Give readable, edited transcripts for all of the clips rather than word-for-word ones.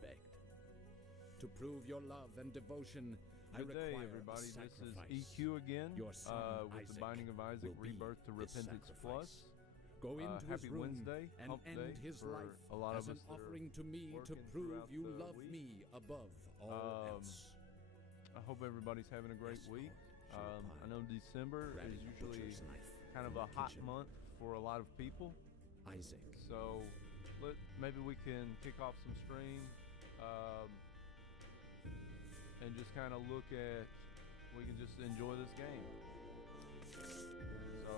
begged. To prove your love and devotion, I Good day, require everybody. a This is sacrifice. EQ again Your son, with the Isaac, Binding of Isaac will be Rebirth to his Repentance sacrifice. Plus. Go into his Happy room Wednesday, and hump end day his for life a lot as of an us that are offering to me to working prove throughout you the love week. me above all else. I hope everybody's having a great Yes, week. Lord, she I know December grabbing is a usually butcher's knife kind of in a the hot kitchen. month for a lot of people. Isaac. So maybe we can kick off some stream and just kind of look at, we can just enjoy this game. So,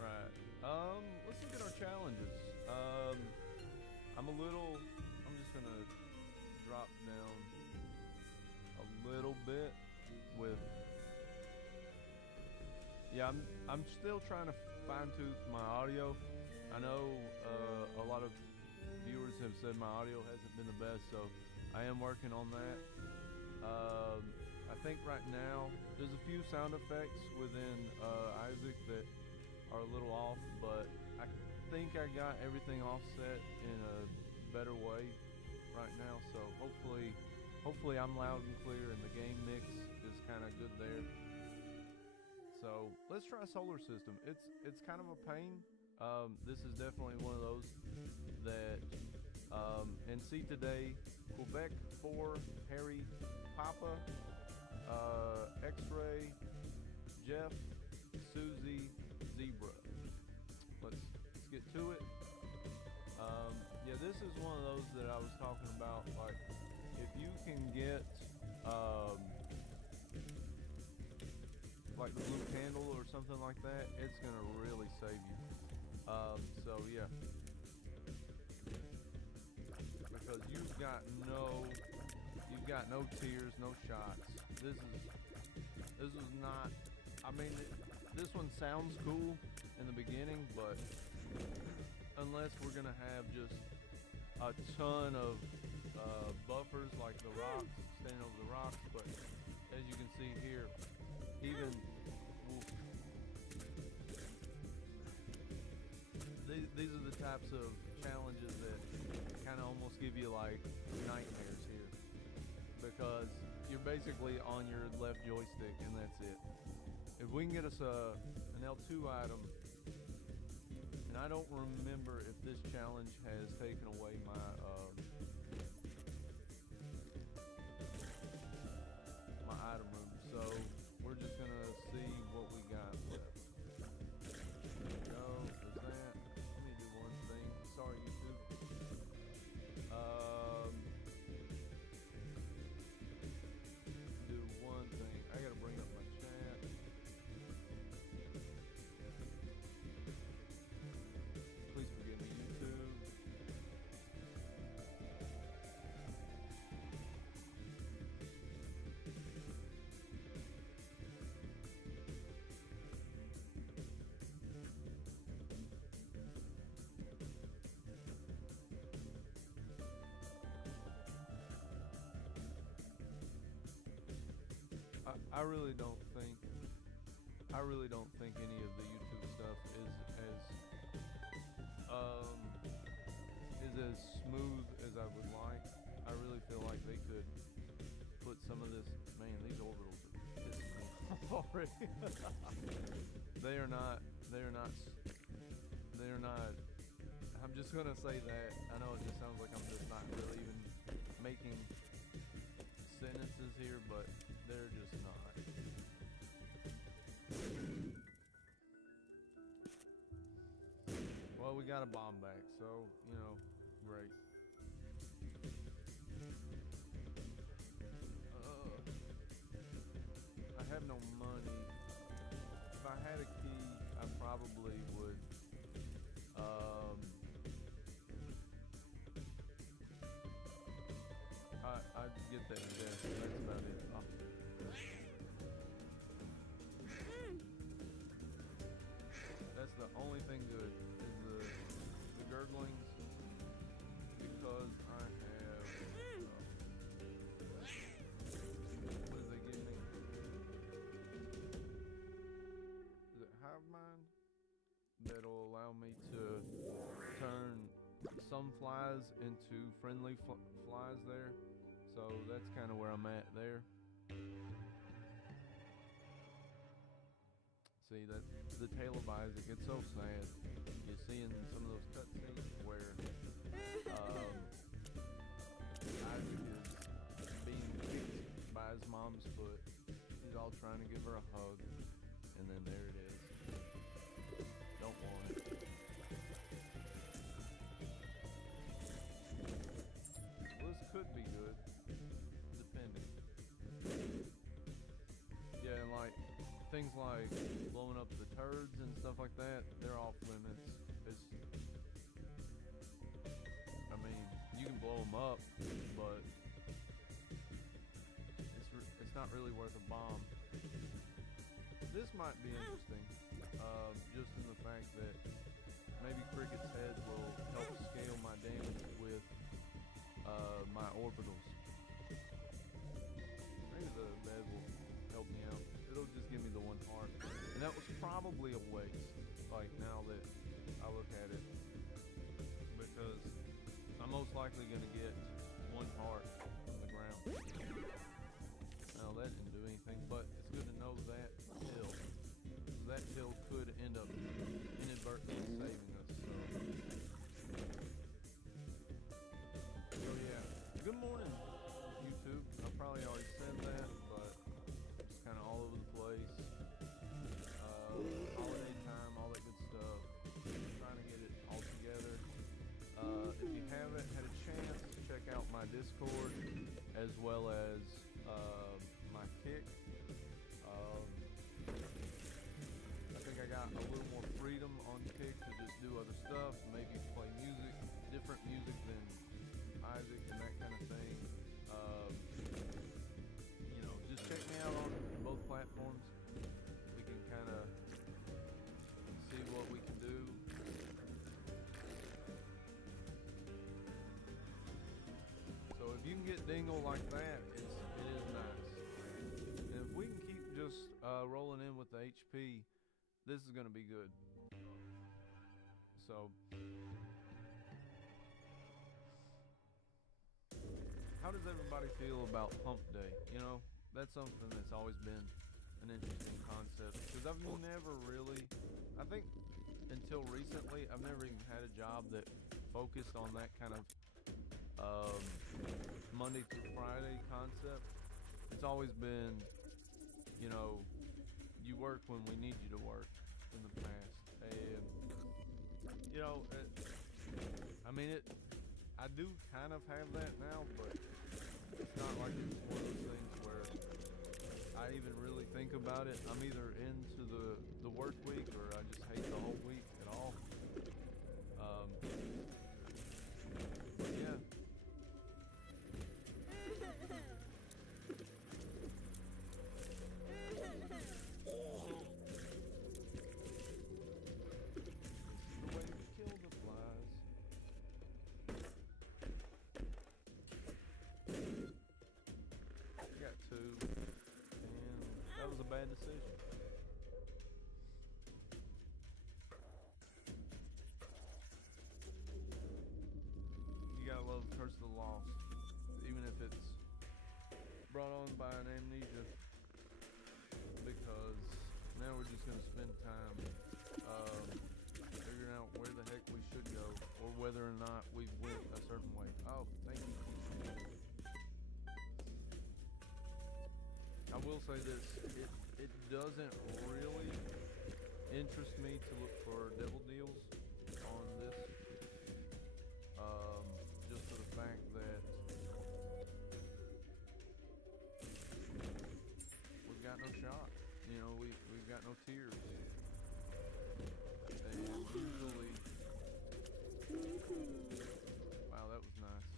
right. Let's look at our challenges. I'm just gonna drop down a little bit with, yeah, I'm still trying to fine tooth my audio. I know a lot of viewers have said my audio hasn't been the best, so I am working on that. I think right now there's a few sound effects within Isaac that are a little off, but I think I got everything offset in a better way right now, so hopefully I'm loud and clear and the game mix is kind of good there. So let's try Solar System. It's kind of a pain. This is definitely one of those that and see today, Quebec 4, Harry, Papa, X-Ray, Jeff, Susie, Zebra. Let's get to it. Yeah, this is one of those that I was talking about. Like, if you can get like the blue candle or something like that, it's gonna really save you. So yeah, because you've got no tears, no shots. This is not. I mean, this one sounds cool in the beginning, but unless we're gonna have just a ton of buffers like the rocks, standing over the rocks, but as you can see here, even these are the types of challenges that kind of almost give you like nightmares here, because you're basically on your left joystick and that's it. If we can get us an L2 item, and I don't remember if this challenge has taken away my my item room, so we're just gonna see what we got left. There we go, there's that. Let me do one thing. Sorry, YouTube. Do one thing. I gotta bring up my chat. Please forgive me, YouTube. I really don't think any of the YouTube stuff is as smooth as I would like. I really feel like they could put some of this. Man, these orbitals are pissing me off already. They are not. I'm just gonna say that. I know it just sounds like I'm just not really even making sentences here, but they're just not. Well, we got a bomb back, so, you know, great. I have no money. If I had a key, I probably would, I'd get that chest. That's about it. Oh. That's the only thing good is the gurglings, because I have. What did they give me? Is it Hive Mind? That'll allow me to turn some flies into friendly flies there. So that's kind of where I'm at there. See, that the tail of Isaac, it's so sad. You see in some of those cutscenes where Isaac is being kicked by his mom's foot. He's all trying to give her a hug, and then there it is. Don't want it. Well, this could be good, depending. Yeah, and like things like blowing up the turds and stuff like that, they're off limits. I mean, you can blow them up, but it's not really worth a bomb. This might be interesting, just in the fact that maybe Cricket's head will help scale my damage with my orbitals. Maybe the bed will help me out. It'll just give me the 1 heart. And that was probably a waste, like now that I look at it. Because I'm most likely going to get 1 heart from the ground. Now that didn't do anything, but it's good to know that hill. That hill could end up inadvertently saving us, so yeah. Good morning, YouTube. I probably already said that, but it's kind of all over the place. Holiday time, all that good stuff. Trying to get it all together. If you haven't had a chance, check out my Discord as well as my Kick. I think I got a little more freedom on Kick to just do other stuff, maybe play music, different music than Isaac and that kind of thing. Just check me out on both platforms. We can kind of see what we can do. So if you can get Dingle like that, it is nice. And if we can keep just rolling in with the HP, this is going to be good. So, how does everybody feel about Pump Day? You know, that's something that's always been an interesting concept. Because I've never really, I think until recently, I've never even had a job that focused on that kind of Monday through Friday concept. It's always been, you know, you work when we need you to work in the past. And, you know, I do kind of have that now, but it's not like it's one of those things where I even really think about it. I'm either into the work week or I just hate the whole week at all. But yeah. Bad decision. You gotta love Curse of the Lost, even if it's brought on by an amnesia, because now we're just gonna spend time figuring out where the heck we should go, or whether or not we went a certain way. Oh, thank you. I will say this, it doesn't really interest me to look for devil deals on this, just for the fact that we've got no shot, you know, we've got no tears, and usually, wow, that was nice.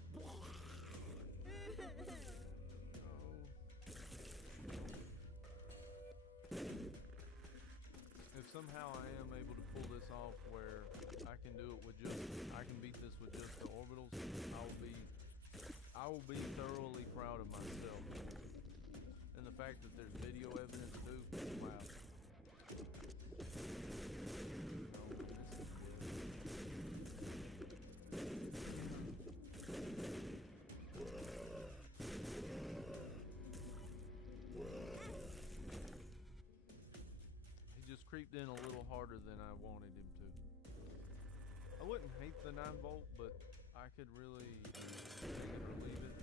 If somehow I am able to pull this off where I can do it with I can beat this with just the orbitals, I will be thoroughly proud of myself. And the fact that there's video evidence too, wow. harder than I wanted him to. I wouldn't hate the 9-volt, but I could really take it or leave it.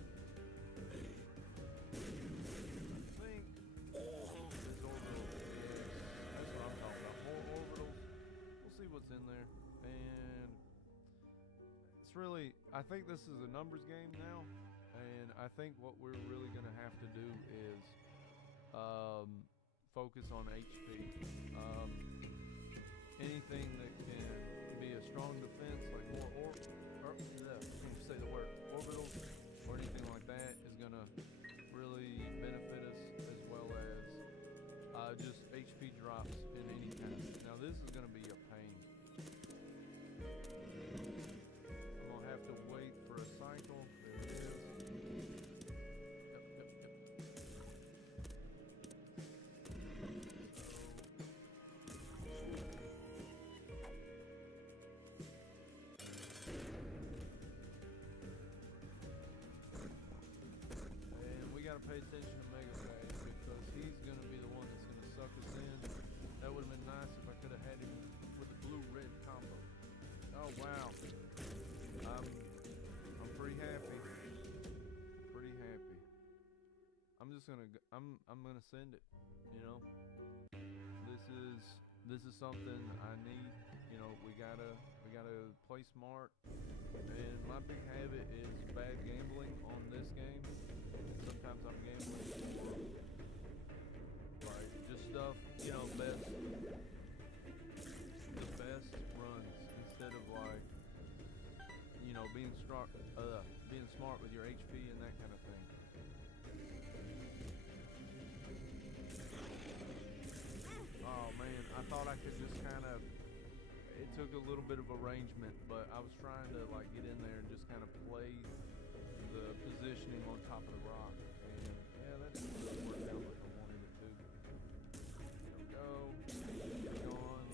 I think this orbital is, that's what I'm talking about, more orbitals. We'll see what's in there. And it's really, I think this is a numbers game now. And I think what we're really going to have to do is focus on HP. Anything that can be a strong defense, like more can't say the word, orbitals, or anything like that, is going to really benefit us, as well as just HP drops in any kind of. Now this is going to be a pain. I'm going to have to wait for a cycle. There it is. Pay attention to Mega Phase, because he's going to be the one that's going to suck us in. That would have been nice if I could have had him with the blue-red combo. Oh wow, I'm pretty happy. Pretty happy. I'm just gonna I'm gonna send it. You know, this is something I need. You know, we gotta play smart. And my big habit is bad gambling on this game. Sometimes I'm gambling for like just stuff, you know, the best runs, instead of like, you know, being smart with your HP and that kind of thing. Oh man, I thought I could just kind of. It took a little bit of arrangement, but I was trying to like get in there and just kind of play the positioning on top of the rock, and yeah, that didn't really work out like I wanted it to. There we go. Gone.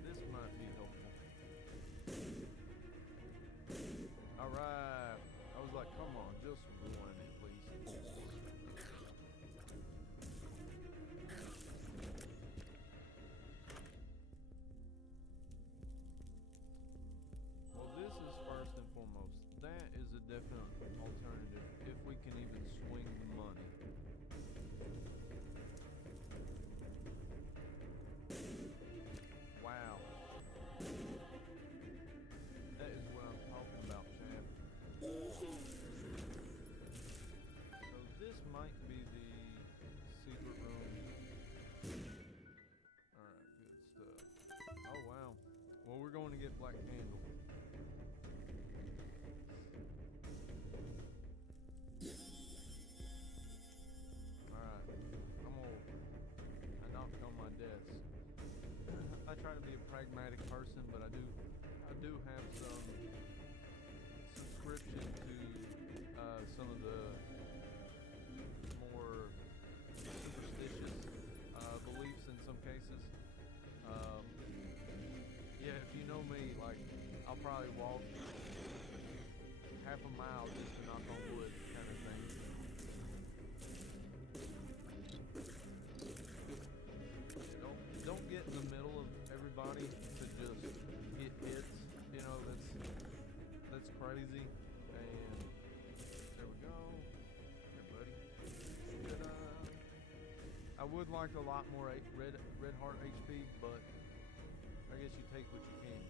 This might be helpful. All right. I was like, come on, just one at least. That is a definite alternative if we can even swing the money. Wow. That is what I'm talking about, Chad. So this might be the secret room. Alright, good stuff. Oh wow. Well, we're going to get Black Candle. I try to be a pragmatic person, but I do have some subscription to some of the more superstitious beliefs in some cases. Yeah, if you know me, like, I'll probably walk half a mile just to knock on wood, kind of thing. Don't get in the middle of everybody to just get hits. You know, that's crazy. And there we go. Here, buddy. I would like a lot more red heart HP, but I guess you take what you can.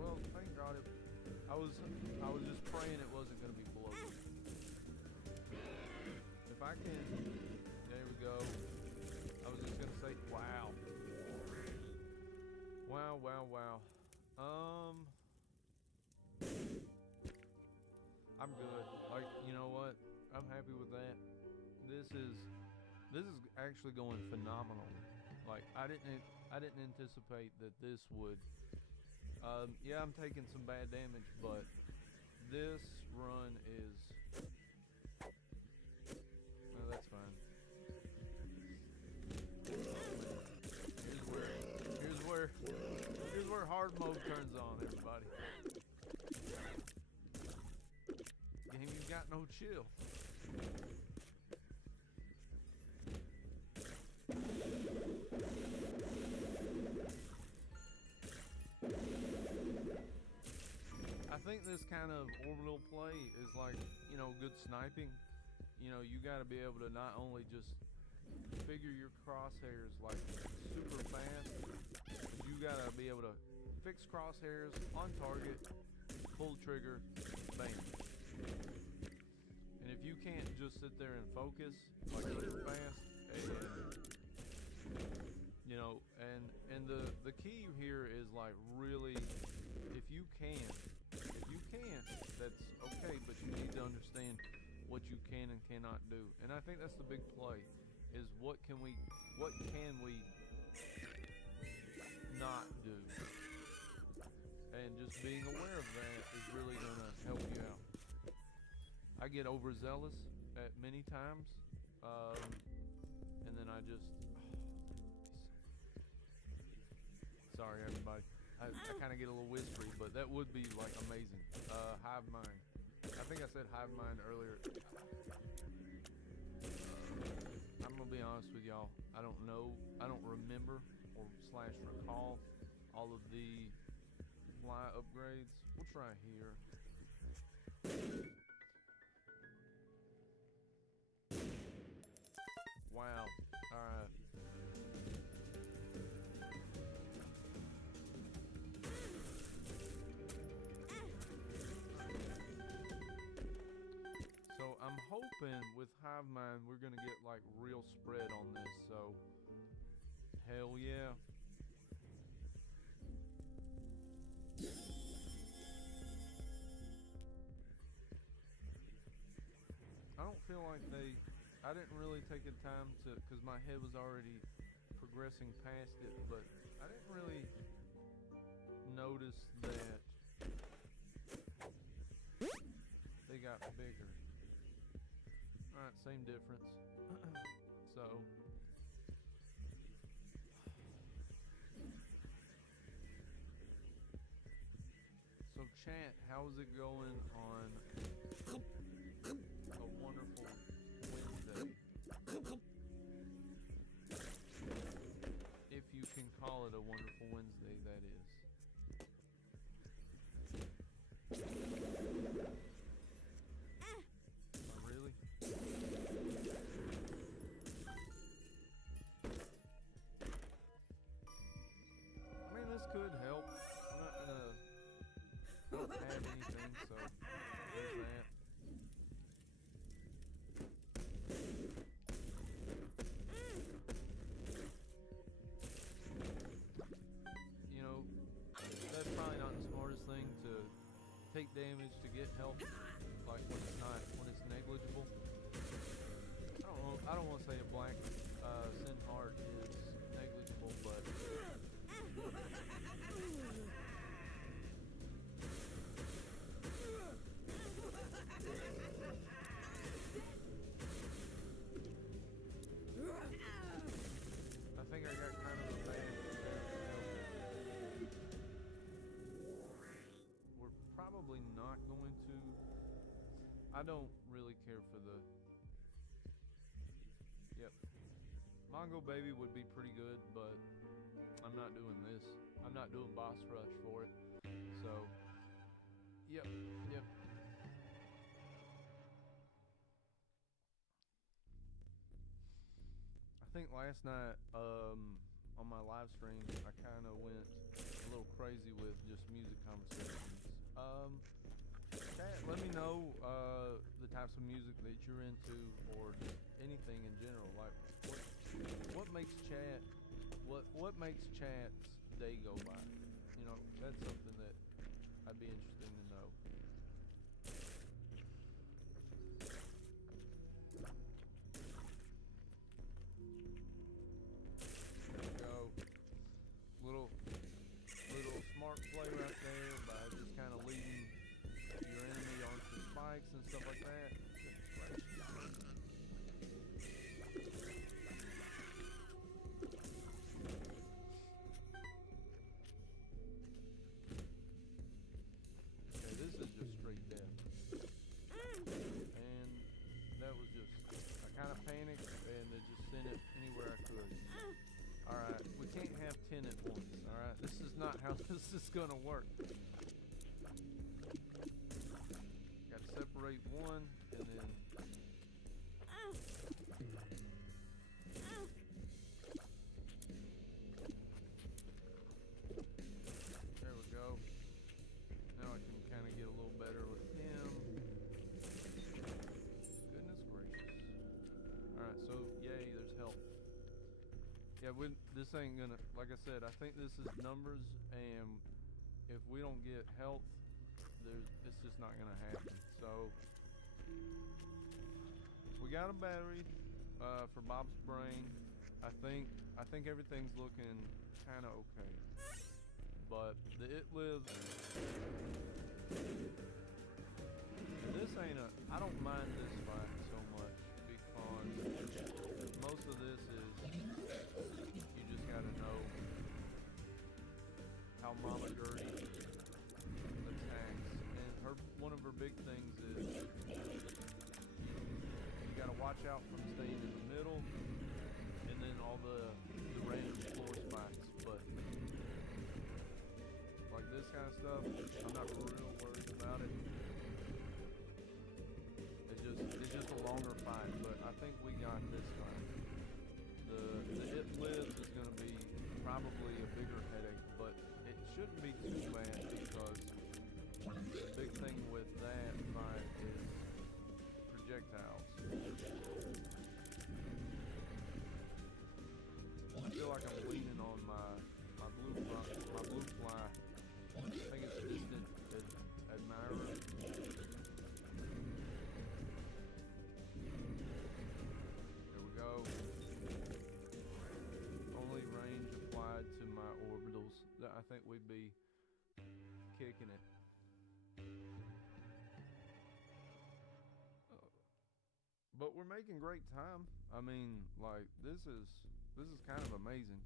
Well, thank God I was just praying it wasn't gonna be bloated. If I can, there we go. I was just gonna say, wow. Wow. I'm good. Like, you know what? I'm happy with that. This is actually going phenomenal. Like, I didn't anticipate that this would. Yeah, I'm taking some bad damage, but this run is. No, that's fine. Here's where hard mode turns on, everybody. Game, you got no chill. think this kind of orbital play is like, you know, good sniping. You know, you got to be able to not only just figure your crosshairs like super fast, you got to be able to fix crosshairs on target, pull trigger, bang. And if you can't just sit there and focus like super fast, and you know, and the key here is like really, if you can't, that's okay, but you need to understand what you can and cannot do. And I think that's the big play, is what can we not do? And just being aware of that is really gonna help you out. I get overzealous at many times, and then I just, sorry everybody, I kind of get a little whispery, but that would be like amazing. Hive mind. I think I said hive mind earlier. I'm gonna be honest with y'all. I don't know. I don't remember or slash recall all of the fly upgrades. We'll try here. Wow. All right. So I'm hoping with Hive Mind we're gonna get like real spread on this. So hell yeah. I don't feel like I didn't really take the time to, because my head was already progressing past it, but I didn't really notice that they got bigger. Alright, same difference. So chat, how's it going on a wonderful Wednesday? If you can call it a wonderful Wednesday, that is. Really? I mean, this could help. I'm not gonna... I don't have anything, so there's that. You know, that's probably not the smartest thing to take damage to get help, like when it's negligible. I don't want to say a black sin heart is negligible, but I think I got kind of a bad We're probably not going to. I don't really care for the. Yep. Mongo Baby would be pretty good, but I'm not doing this. I'm not doing boss rush for it. So, yep. I think last night on my live stream I kind of went a little crazy with just music conversations. Chat, let me know the types of music that you're into, or just anything in general. Like what makes chat chat's day go by? You know, that's something that I'd be interested to know. Little smart play right there by just kind of leading your enemy onto spikes and stuff like that. Okay, this is just straight death. And that was just, I kind of panicked and it just sent it anywhere I could. Alright, we can't have 10 at once, alright? This is not how this is gonna work. separate one, and then there we go. Now I can kind of get a little better with him. Goodness gracious. Alright, so yay, there's health. Yeah, this ain't gonna, like I said, I think this is numbers, and if we don't get health, it's just not gonna happen. So we got a battery for Bob's brain. I think everything's looking kind of okay, but the It Lives. This ain't I don't mind this fight so much because most of this is you just gotta know how Mama Gertie attacks, and one of her big things is you gotta watch out from staying in the middle, and then all the random force fights. But like this kind of stuff, I'm not real worried about it. It's just a longer fight, but I think we got this fight. The It Lives is gonna be probably a bigger headache, but it shouldn't be too bad because the big thing with that fight is projectiles. I feel like I'm leaning on my blue fly. I think it's Distant Admirer. There we go. Only range applied to my orbitals. I think we'd be kicking it. But we're making great time. I mean, like, this is kind of amazing.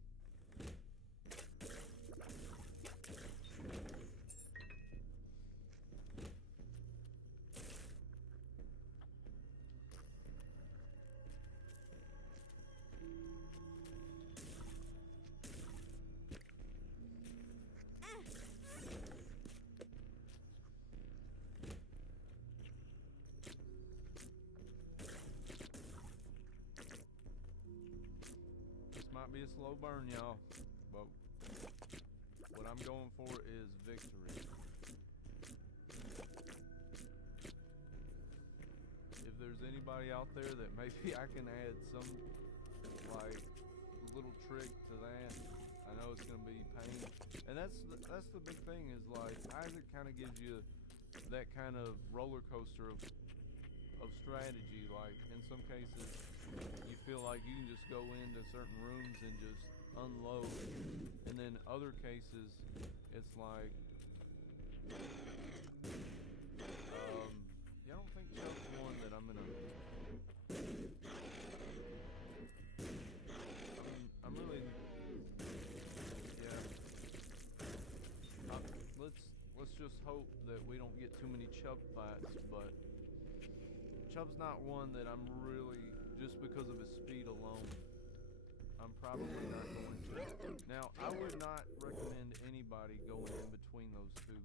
Might be a slow burn, y'all, but what I'm going for is victory. If there's anybody out there that maybe I can add some like little trick to that, I know it's gonna be pain, and that's the big thing is like Isaac kind of gives you that kind of roller coaster of strategy. Like in some cases you feel like you can just go into certain rooms and just unload, and then other cases it's like I don't think Chuck's one that I'm really let's just hope that we don't get too many Chubb fights, but Chubb's not one that I'm really, just because of his speed alone, I'm probably not going to. Now, I would not recommend anybody going in between those two.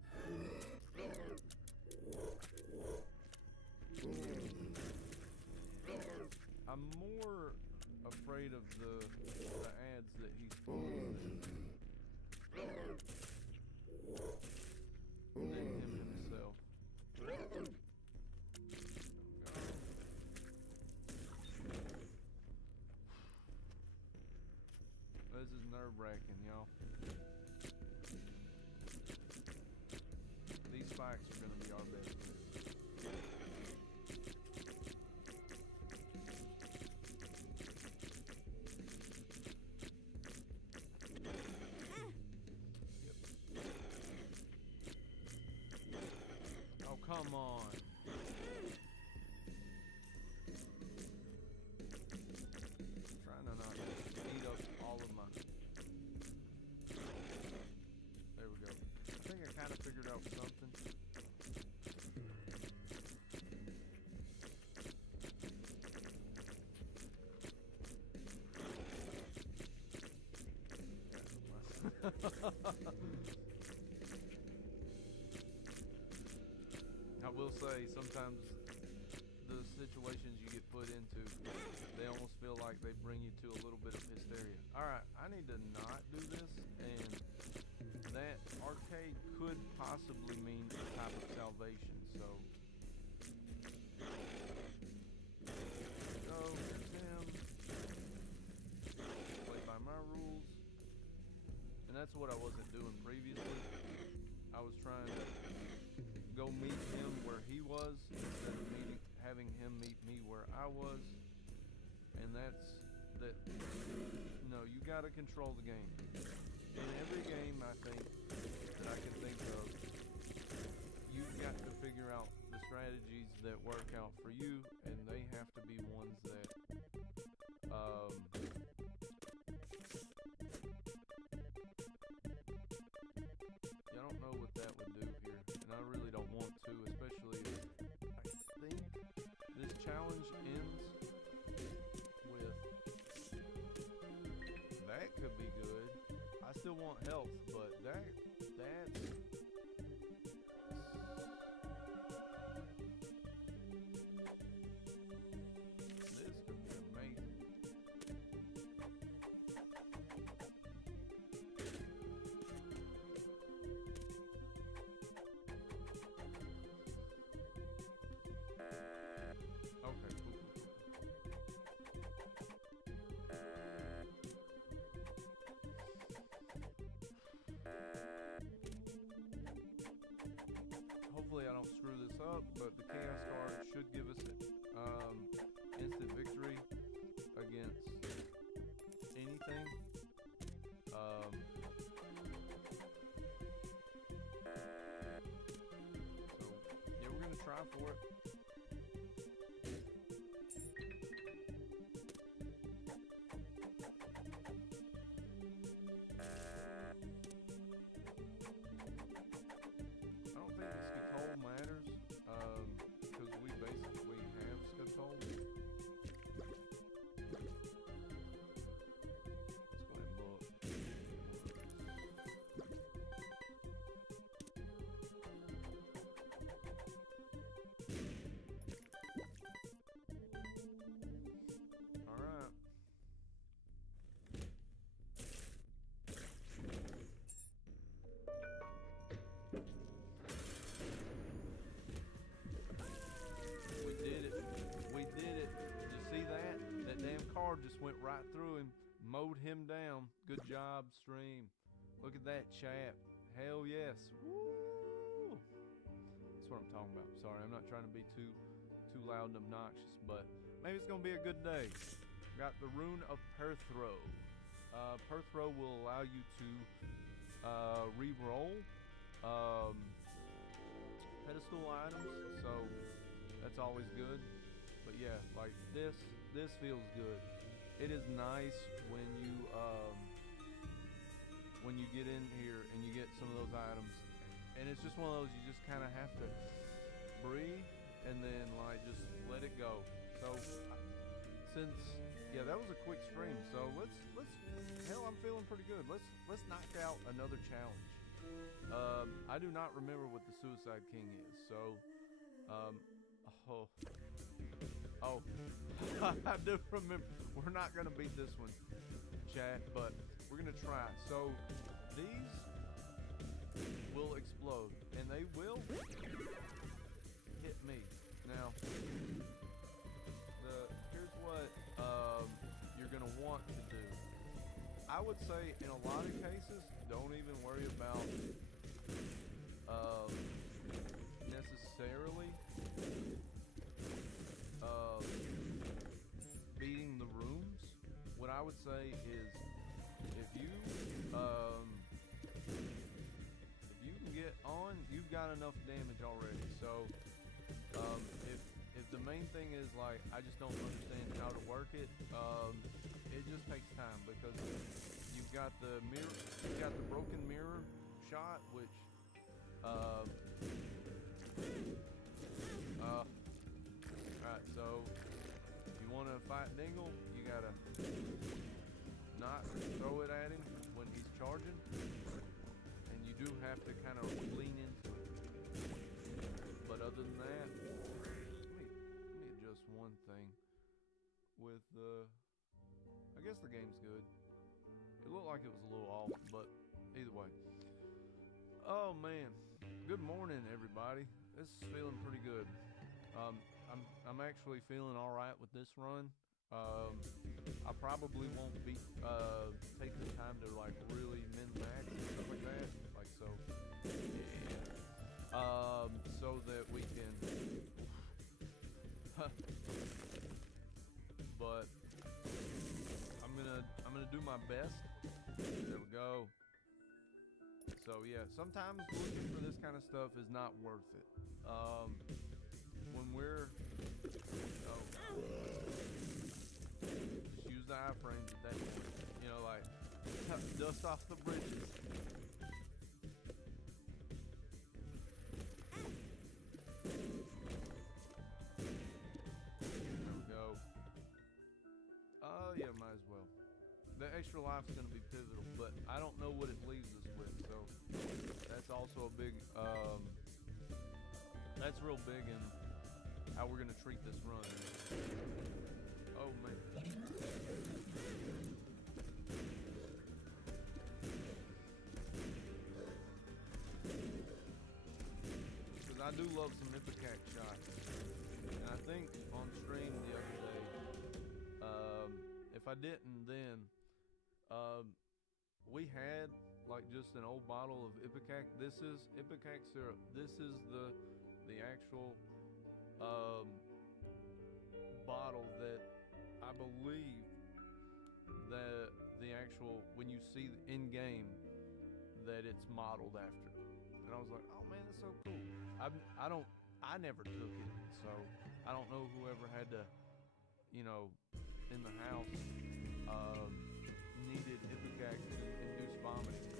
I'm more afraid of the ads that he's following than him himself. This is nerve-wracking, y'all. These spikes are going to be our best. I need to not do this, and that arcade could possibly mean a type of salvation, so. So, here's him. Play by my rules. And that's what I wasn't doing previously. I was trying to go meet him where he was instead of having him meet me where I was. And that's that. You gotta control the game. In every game, I think that I can think of, you've got to figure out the strategies that work out for you, and they have to be ones that I don't know what that would do here, and I really don't want to, especially if I think this challenge ends with that could be good. I still want health, but that's this could be amazing. Okay, cool. Hopefully I don't screw this up, but the Chaos card should give us instant victory against anything. So yeah, we're gonna try for it. Just went right through him, mowed him down. Good job, stream. Look at that chat. Hell yes. Woo! That's what I'm talking about. Sorry, I'm not trying to be too loud and obnoxious, but maybe it's gonna be a good day. Got the Rune of Perthro. Perthro will allow you to re-roll pedestal items, so that's always good. But yeah, like this feels good. It is nice when you get in here and you get some of those items, and it's just one of those you just kind of have to breathe and then like just let it go. So that was a quick stream. So let's I'm feeling pretty good. Let's knock out another challenge. I do not remember what the Suicide King is, so I do remember. We're not gonna beat this one, chat, but we're gonna try. So these will explode, and they will hit me. Now, here's what you're gonna want to do. I would say in a lot of cases, don't even worry about necessarily beating the rooms. What I would say is if you can get on, you've got enough damage already. So if the main thing is like I just don't understand how to work it, it just takes time because you've got the broken mirror shot, which alright, so if you want to fight Dingle, you gotta not throw it at him when he's charging, and you do have to kind of lean into it. But other than that, let me adjust one thing with I guess the game's good. It looked like it was a little off, but either way. Oh man, good morning everybody. This is feeling pretty good. I'm actually feeling all right with this run. I probably won't be take the time to like really min max and stuff like that. Like so, yeah. So that we can. But I'm gonna do my best. There we go. So yeah, sometimes looking for this kind of stuff is not worth it. When we're just use the iframes at that point. You know, like dust off the bridges. There we go. Yeah, might as well. The extra life's gonna be pivotal, but I don't know what it leaves us with, so that's also a big that's real big in how we're gonna treat this run. Oh man. Because I do love some Ipecac shots. And I think on stream the other day, if I didn't then, we had like just an old bottle of Ipecac. This is Ipecac syrup. This is the actual bottle that I believe that the actual when you see in game that it's modeled after. And I was like, oh man, that's so cool. I never took it, so I don't know whoever had to, you know, in the house needed Ipecac to induce vomiting,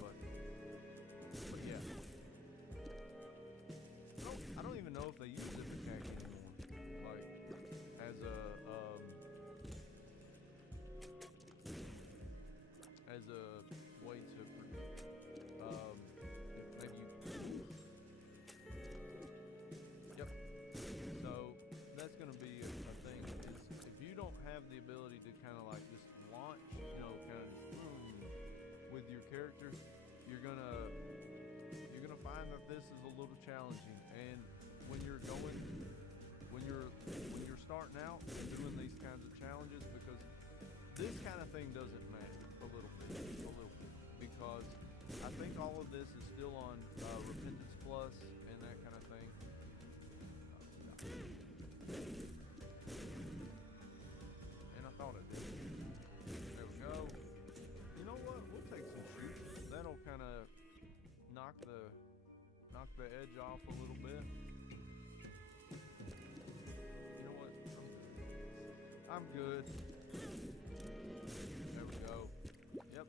but yeah. I don't even know if they use Ipecac anymore, like as a way to maybe. Yep. So that's gonna be a thing. Is if you don't have the ability to kind of like just launch, you know, kind of with your character, you're gonna find that this is a little challenging. And when you're starting out and doing these kinds of challenges, because this kind of thing doesn't matter a little bit, because I think all of this is still on Repentance Plus and that kind of thing. And I thought it did. There we go. You know what? We'll take some shoots. That'll kind of knock the edge off a little bit. You know what? I'm good. There we go. Yep.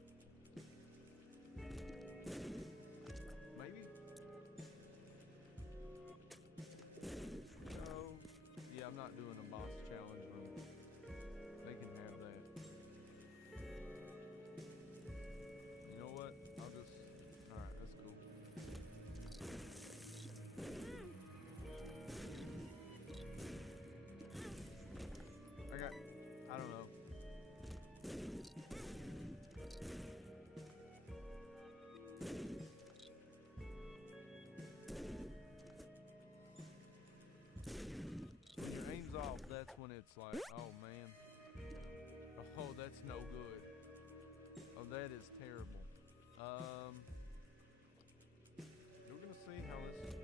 Maybe. No. Yeah, I'm not doing a boss challenge room. They can have that. You know what? I'll just. Alright, that's cool. I don't know. When your aim's off, that's when it's like, oh man. Oh, that's no good. Oh, that is terrible. We're gonna see how this.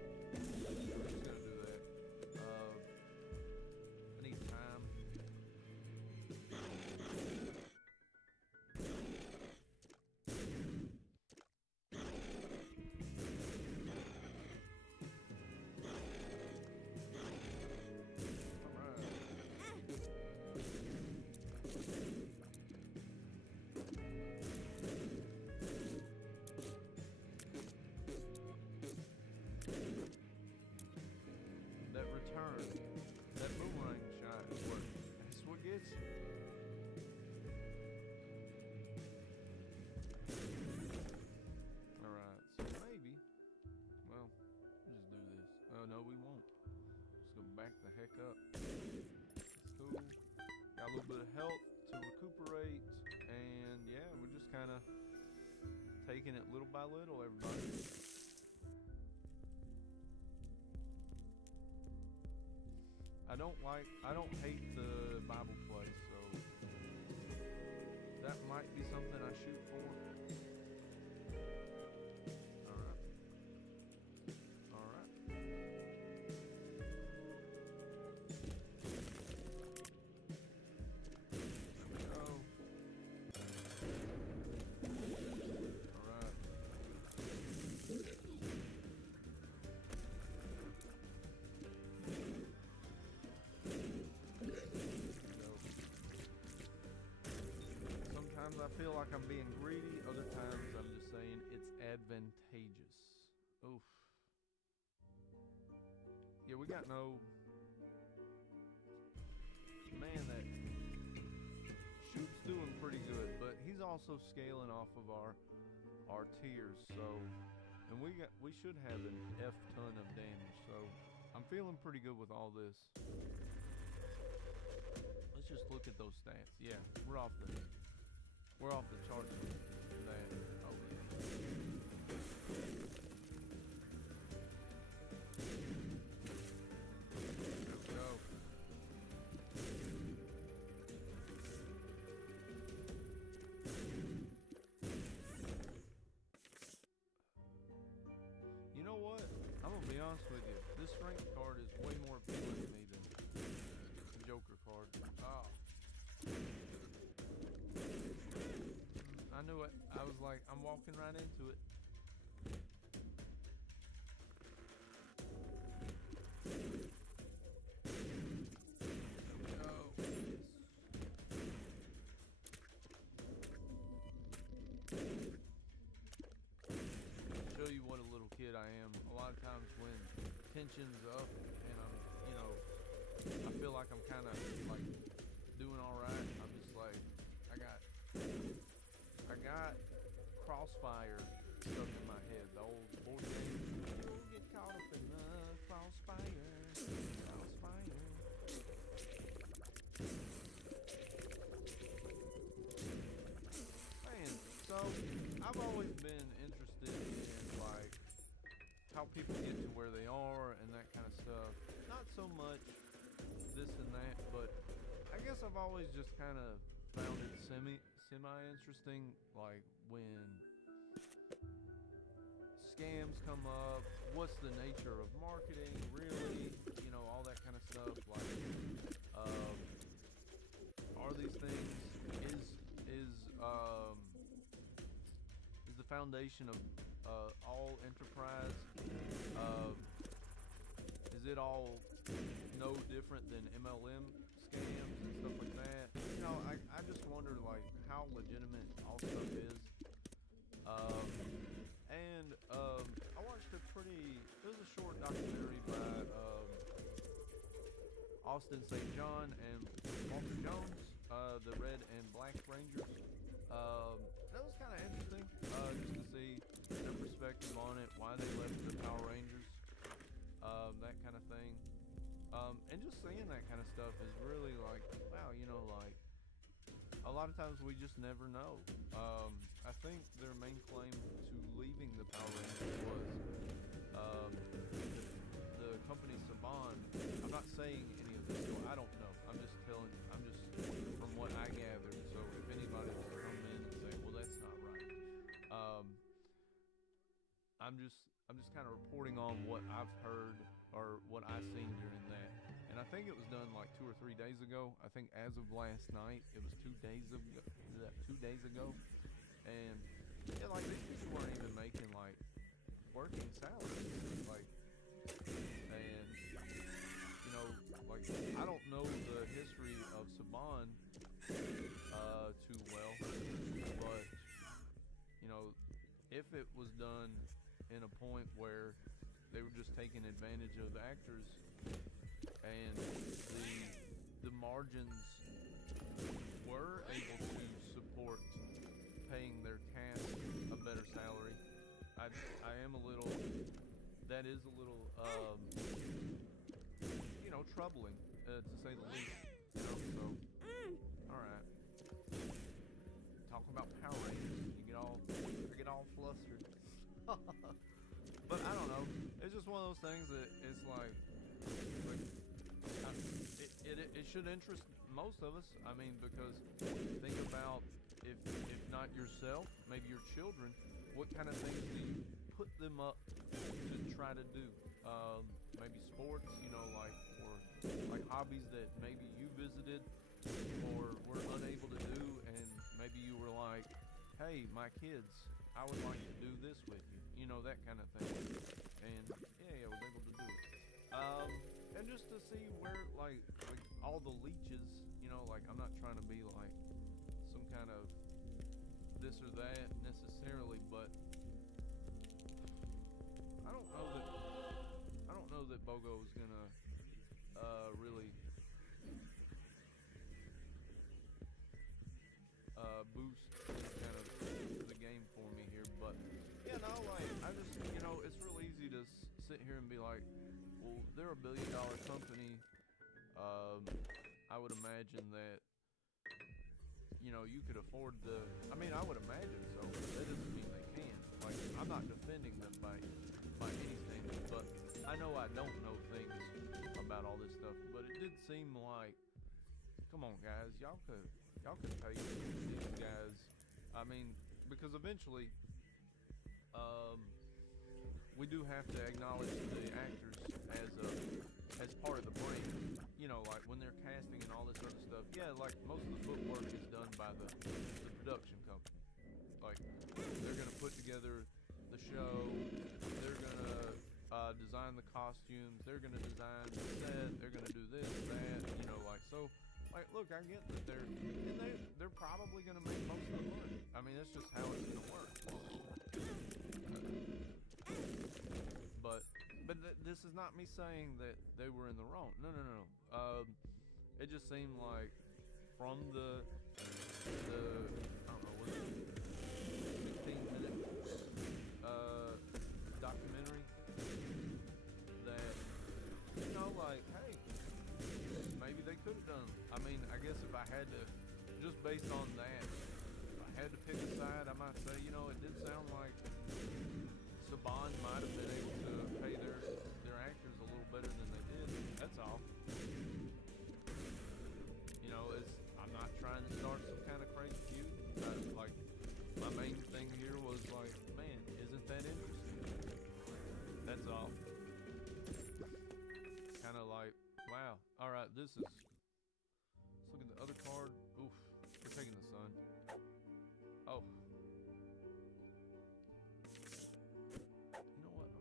We're just gonna do that. I need time. That return, that boomerang shot is that's what gets you. Alright, so maybe, well, we'll just do this. Oh no, we won't. Just gonna back the heck up. That's cool. Got a little bit of health to recuperate. and yeah, we're just kind of taking it little by little, everybody. I don't hate the Bible play, so that might be something I shoot for. Alright. Alright. There we go. Alright. Sometimes I feel like I'm being greedy, other times I'm just saying it's advantageous. Oof. Yeah, we got no... Man, that Shoot's doing pretty good, but he's also scaling off of our tiers, so... And we should have an F ton of damage, so I'm feeling pretty good with all this. Let's just look at those stats. Yeah, we're off the charts with that. Oh, there we go. You know what? I'm gonna be honest with you. This strength card is way more appealing to me than the Joker card. Oh. I knew it. I was like, I'm walking right into it. There we go. Show you what a little kid I am. A lot of times when tension's up and I'm, I feel like I'm kind of like doing all right. I'm just like, I got Crossfire stuck in my head. The old board game. Don't get caught up in the crossfire. Man, so I've always been interested in like how people get to where they are and that kind of stuff. Not so much this and that, but I guess I've always just kind of found it semi-interesting, like when scams come up, what's the nature of marketing, really, all that kind of stuff, like, are these things, is the foundation of all enterprise, is it all no different than MLM scams and stuff like that? I just wonder like how legitimate all stuff is. I watched it was a short documentary by Austin St. John and Walter Jones, the Red and Black Rangers. That was kind of interesting, just to see their perspective on it, why they left the Power Rangers, that kind of thing. And just seeing that kind of stuff is really like, wow, like, a lot of times we just never know. I think their main claim to leaving the Power Rangers was the company Saban. I'm not saying any of this, so I don't know. I'm just from what I gathered. So if anybody was to come in and say, well, that's not right. I'm just kind of reporting on what I've heard or what I've seen during that. And I think it was done like 2 or 3 days ago. I think as of last night, it was 2 days ago. And yeah, like these people weren't even making like working salaries. Like, and like I don't know the history of Saban too well, but if it was done in a point where they were just taking advantage of the actors and the margins were able to support paying their cast a better salary, I am a little, that is a little troubling, to say the least. So all right. talking about Power Rangers. I get all flustered. But I don't know. It's just one of those things that it's like it should interest most of us. I mean, because think about if not yourself, maybe your children. What kind of things do you put them up to try to do? Maybe sports, or like hobbies that maybe you visited or were unable to do, and maybe you were like, hey, my kids, I would like to do this with you, that kind of thing. And yeah, I was able to do it. And just to see where like all the leeches, I'm not trying to be like some kind of this or that necessarily, but I don't know that BOGO is gonna really boost kind of the game for me here. But yeah, no, like I just it's real easy to sit here and be like, well, they're a $1 billion company. I would imagine that you could afford the. I mean, I would imagine so. But that doesn't mean they can. Like, I'm not defending them by any standard, but I know I don't know things about all this stuff. But it did seem like, come on, guys, y'all could pay these guys. I mean, because eventually, we do have to acknowledge the actors as part of the brand. Like when they're casting and all this other stuff. Yeah, like most of the footwork is done by the production company. Like they're gonna put together the show. They're gonna design the costumes. They're gonna design the set. They're gonna do this, that. So. Like, look, I get that they're probably gonna make most of the money. I mean, that's just how it's gonna work. But this is not me saying that they were in the wrong. No. It just seemed like from the I don't know, what is it, 15-minute documentary that like, hey, maybe they could have done. I mean, I guess if I had to, just based on that, if I had to pick a side, I might say, it did sound like Saban might have been able to pay their actors a little better than they did. That's all. I'm not trying to start some kind of crazy feud. Like, my main thing here was like, man, isn't that interesting? That's all. Kind of like, wow. All right, let's look at the other card. Oof, we're taking the sun. Oh. You know what?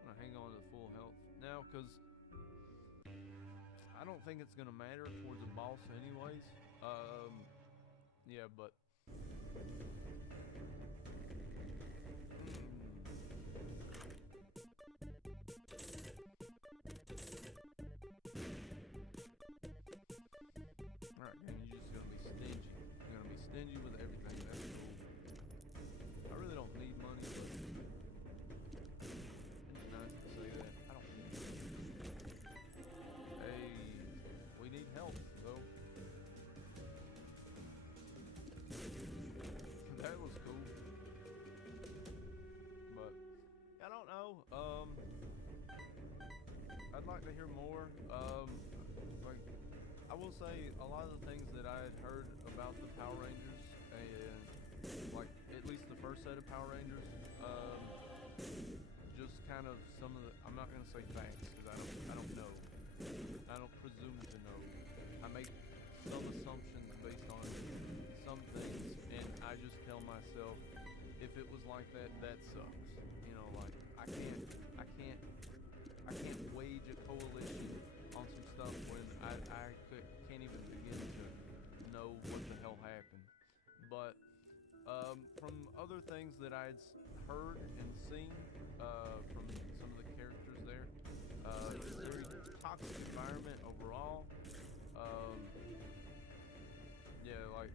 I'm gonna hang on to full health now, because I don't think it's gonna matter towards the boss anyways. Yeah, but alright, man, you're just gonna be stingy. You're gonna be stingy with everything. That's cool. I really don't need money, but it's nice to say that. I don't need it. Hey, we need help, though. That was cool. But I don't know. I'd like to hear more. Like, I will say a lot of the things that I had heard about the Power Rangers, and like at least the first set of Power Rangers, just kind of some of the. I'm not gonna say facts because I don't know. I don't presume to know. I make some assumptions based on some things, and I just tell myself, if it was like that, that sucks. Like I can't wage a coalition on some stuff when I can't even begin to know what the hell happened. But from other things that I'd heard and seen from some of the characters there, it's a very toxic environment overall. Yeah, like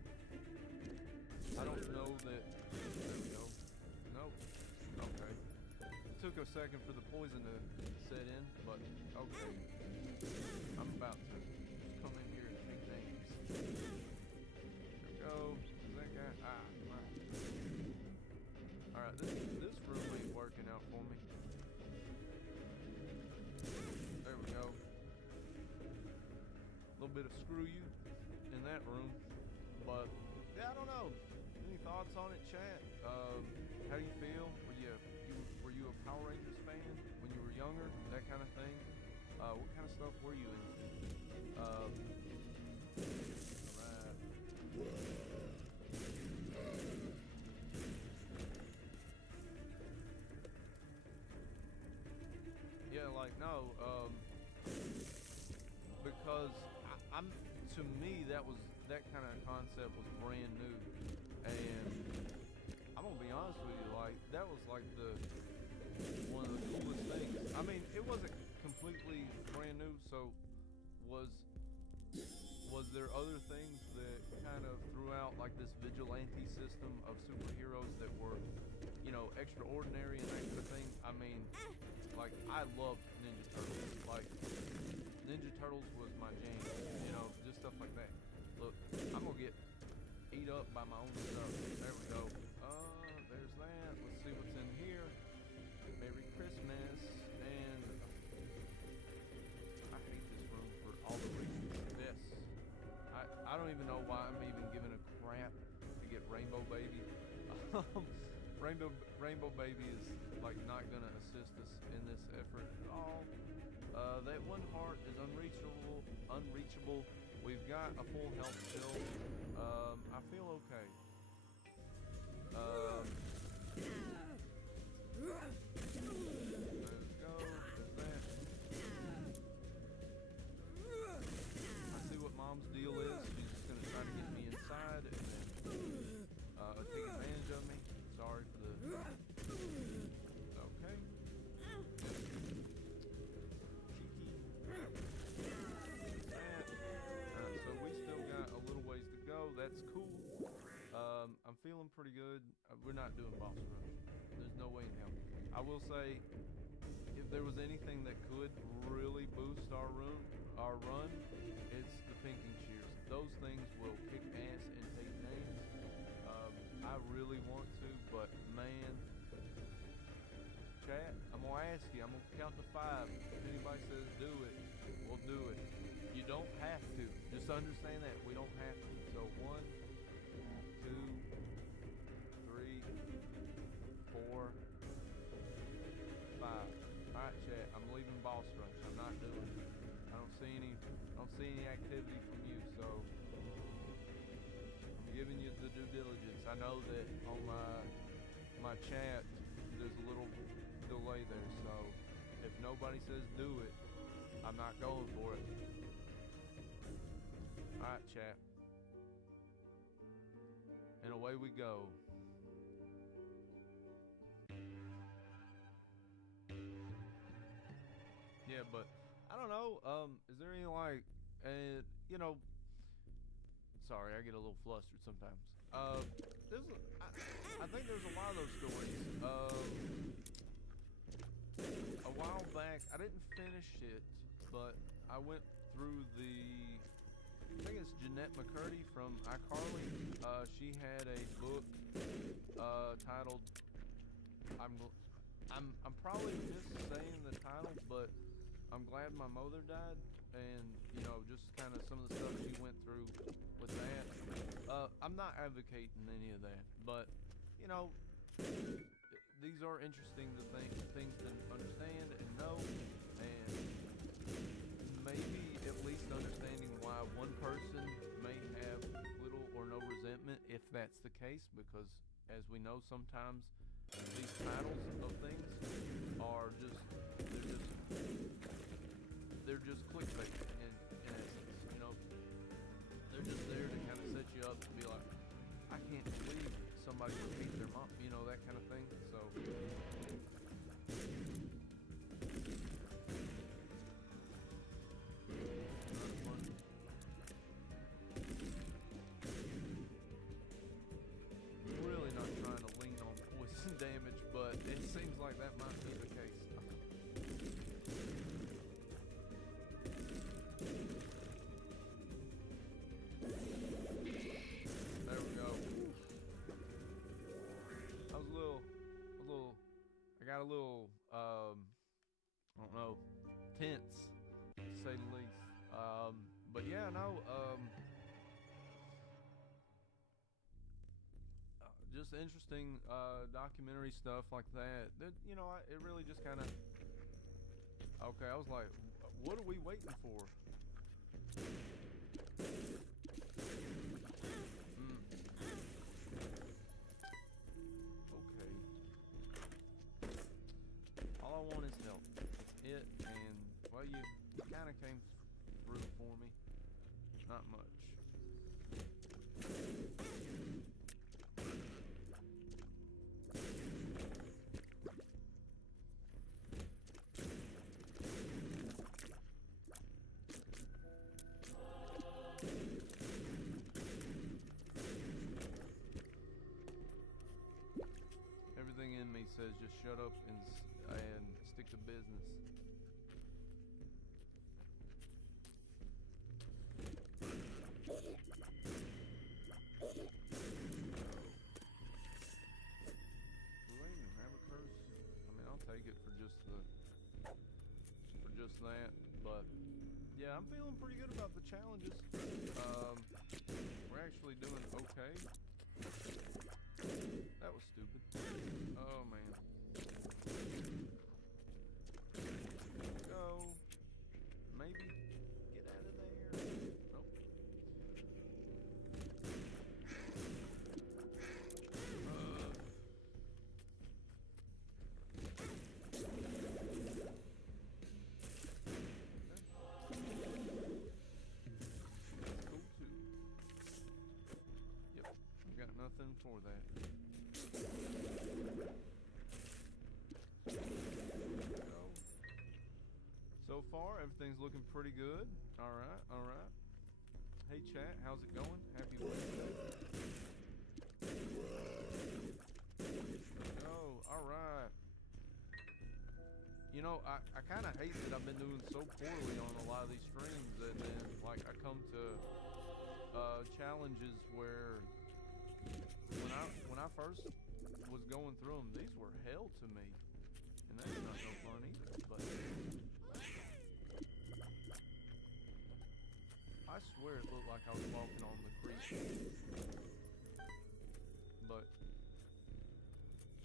I don't know that. There we go. Nope. Okay. It took a second for the poison to set in, but okay. I'm about to just come in here and take names. There we go. go. Is that guy? Alright, this room ain't working out for me. There we go. A little bit of screw you in that room. But, yeah, I don't know. Any thoughts on it, chat? How do you feel? Were you a Power Rangers fan when you were younger? That kind of thing? What kind of stuff were you into? Yeah, like, no, because to me, that kind of concept was brand new, and I'm gonna be honest with you, like, that was like one of the coolest things. I mean, it wasn't completely brand new, so was there other things that kind of threw out like this vigilante system of superheroes that were, you know, extraordinary and that kind of thing? I mean, like, I loved Ninja Turtles. Like, Ninja Turtles was my jam, you know, just stuff like that. Look, I'm gonna get eat up by my own stuff. There we go. There's that. Let's see what's in here. Merry Christmas. And I hate this room for all the reasons. This. I don't even know why I'm even giving a crap to get Rainbow Baby. Rainbow Baby is like not gonna assist us in this effort at all. That one heart is unreachable. We've got a full health still. I feel okay. There we go. There's that. I see what Mom's deal is. She's just gonna try to get me inside and then take advantage of me. Sorry for the. Okay. So we still got a little ways to go. That's cool. I'm feeling pretty good. We're not doing boss rush. There's no way in hell. I will say, if there was anything that could really boost our run, it's the pinking shears. Those things will kick ass and take names. I really want to, but man, chat, I'm gonna ask you. I'm gonna count to 5. If anybody says do it, we'll do it. You don't have to. Just understand that we don't have to. So 1, 2, 3, 4, 5. Alright, chat, I'm leaving boss rush. I'm not doing it. I don't see any activity from you, so I'm giving you the due diligence. I know that on my chat there's a little delay there, so if nobody says do it, I'm not going for it. Alright, chat. And away we go. Yeah, but I don't know. Is there any like, you know? Sorry, I get a little flustered sometimes. I think there's a lot of those stories. A while back, I didn't finish it, but I went through I think it's Jeanette McCurdy from iCarly. She had a book titled. I'm probably just saying the title, but I'm glad my mother died, and you know, just kind of some of the stuff she went through with that. I'm not advocating any of that, but you know, these are interesting things to understand and know, and maybe at least understanding why one person may have little or no resentment, if that's the case, because as we know, sometimes these titles of things are they're just clickbait in essence, you know. They're just there to kind of set you up to be like, I can't believe somebody would beat their mom, you know, that kind of thing. So really not trying to lean on poison damage, but it seems like that might be the case. There we got a little I don't know, tense to say the least. But yeah, no, just interesting documentary stuff like that. You know, it really just kind of. Okay, I was like, what are we waiting for? Mm. Okay. All I want is help. It and well, you kind of came through for me. Not much. Everything in me says just shut up and stick to business. Do I even have a curse? I mean, I'll take it for just that. But yeah, I'm feeling pretty good about the challenges. We're actually doing okay. That was stupid. Oh man. Go. Maybe get out of there. Nope. Cool too. Yep. I've got nothing for that. So far, everything's looking pretty good. All right, all right. Hey, chat, how's it going? Happy Wednesday. Oh, all right. You know, I kind of hate that I've been doing so poorly on a lot of these streams, and then like I come to challenges where when I first was going through them, these were hell to me, and that's not no fun either. But I swear it looked like I was walking on the creek. But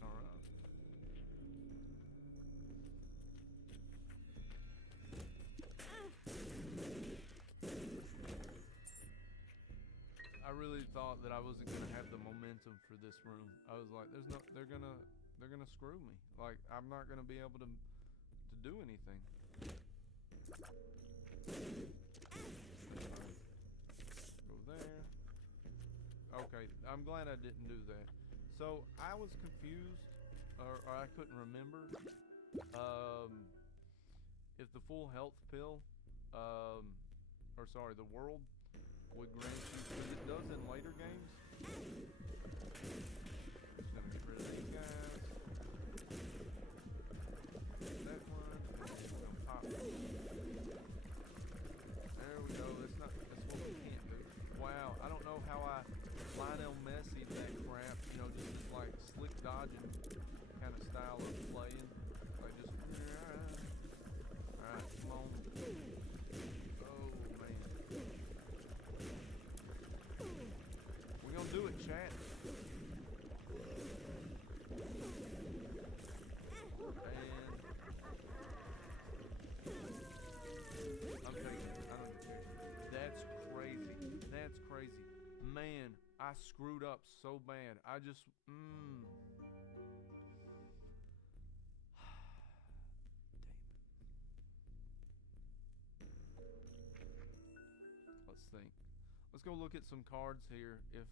alright. I really thought that I wasn't gonna have the momentum for this room. I was like, they're gonna screw me. Like I'm not gonna be able to do anything. Go there. Okay, I'm glad I didn't do that. So I was confused, or I couldn't remember if the full health pill, or sorry, the world would grant you, because it does in later games. Just gonna get rid of these guys. That one. Just gonna pop. There we go. That's what we can't do. Wow, I don't know how I Lionel Messi that crap. You know, just this like slick dodging kind of style of playing. Like just. All right, come on. We're gonna do it, chat. And I'm taking it. I don't care. That's crazy. That's crazy. Man, I screwed up so bad. I just Damn it. Let's think. Let's go look at some cards here. If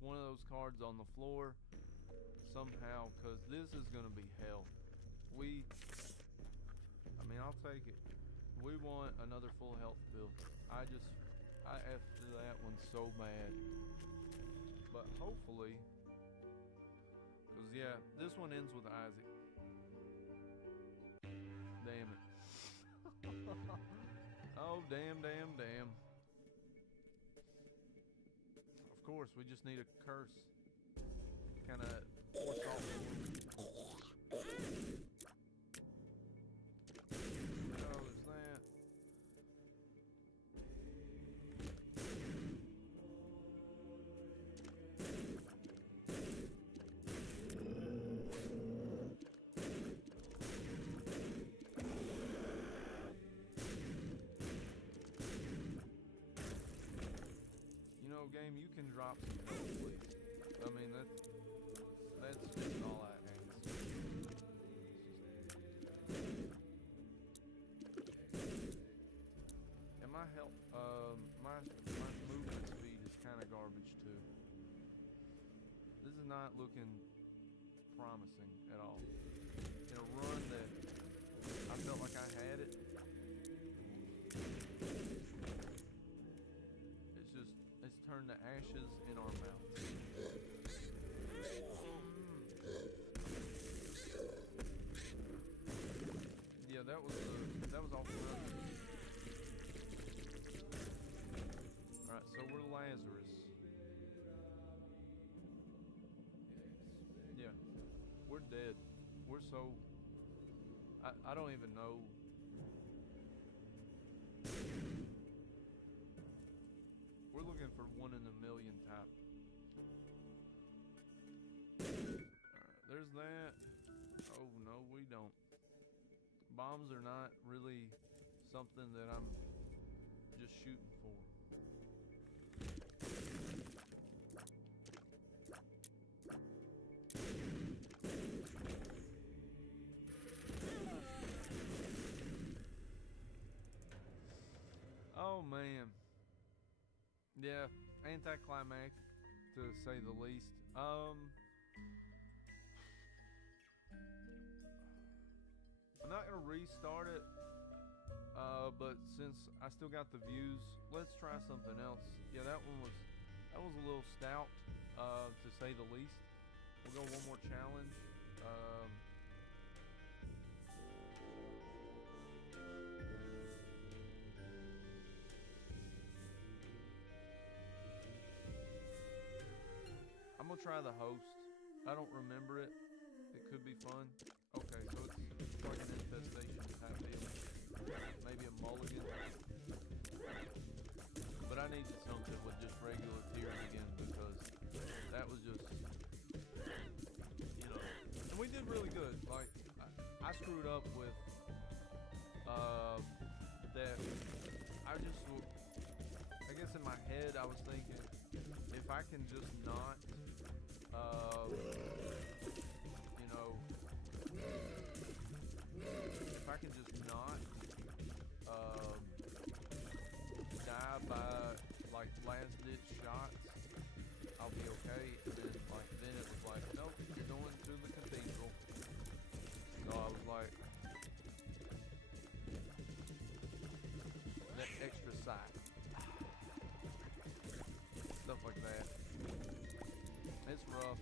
one of those cards on the floor somehow, because this is going to be hell. I mean, I'll take it. We want another full health pill. I effed that one so bad. But hopefully, because yeah, this one ends with Isaac. Damn it. Oh, damn. Of course, we just need a curse. Kind of force off. drop some help, please. I mean, that's just all I ask. And my help, my movement speed is kind of garbage too. This is not looking promising at all. In a run that I felt like I had it, it's turned to ashes in our mouths. Yeah, that was all for nothing. Alright, so we're Lazarus. Yeah, we're dead. We're so... I don't even know. We're looking for 1 in a million type. Alright, there's that. Oh no, we don't. Bombs are not really something that I'm just shooting for. Oh man. Yeah, anticlimactic to say the least. I'm not gonna restart it, but since I still got the views, let's try something else. Yeah, that was a little stout, to say the least. We'll go one more challenge. I'm gonna try the host. I don't remember it. It could be fun. Okay, so it's like an infestation type deal. Maybe a mulligan. But I needed something with just regular tears again because that was just, and we did really good. Like, I screwed up with, that I guess in my head I was thinking, if I can just not, if I can just not die by like last ditch shots, I'll be okay. And then it was like, nope, you're going to the cathedral. So I was like, that extra sight, stuff like that. It's rough.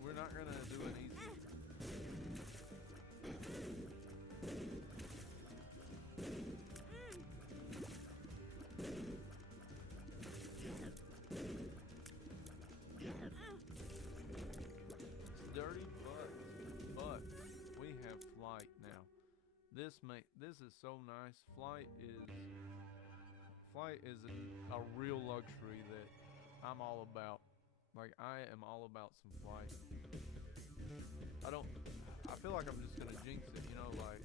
We're not gonna do it easy. It's dirty, but we have flight now. This is so nice. Flight is a real luxury that I'm all about. Like, I am all about some flight. I feel like I'm just gonna jinx it, like,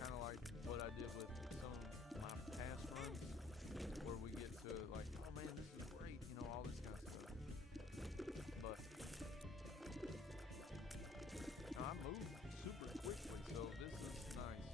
kind of like what I did with some of my past runs, where we get to, like, oh man, this is great, all this kind of stuff. But, I move super quickly, so this is nice.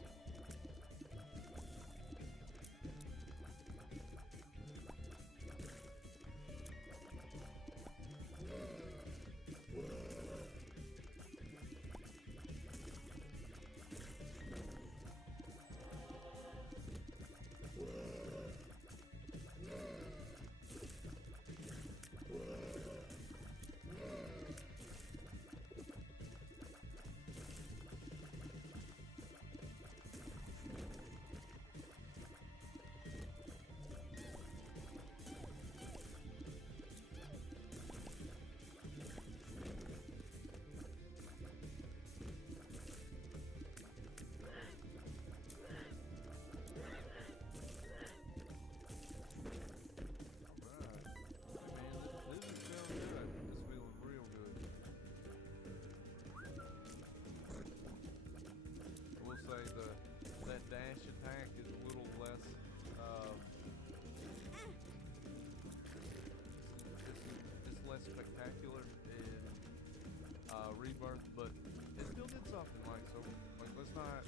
Rebirth, but it still did something. Like so, like let's not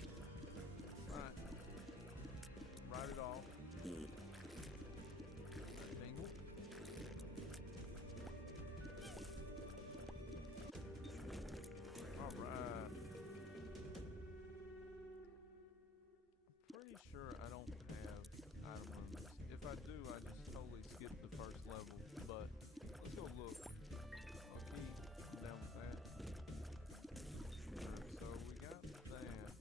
write it off. Tingle. All right. I'm pretty sure I don't have item limits. If I do, I just totally skip the first level. But let's go look. Okay, I'm down with that. Alright, so we got that. Yeah,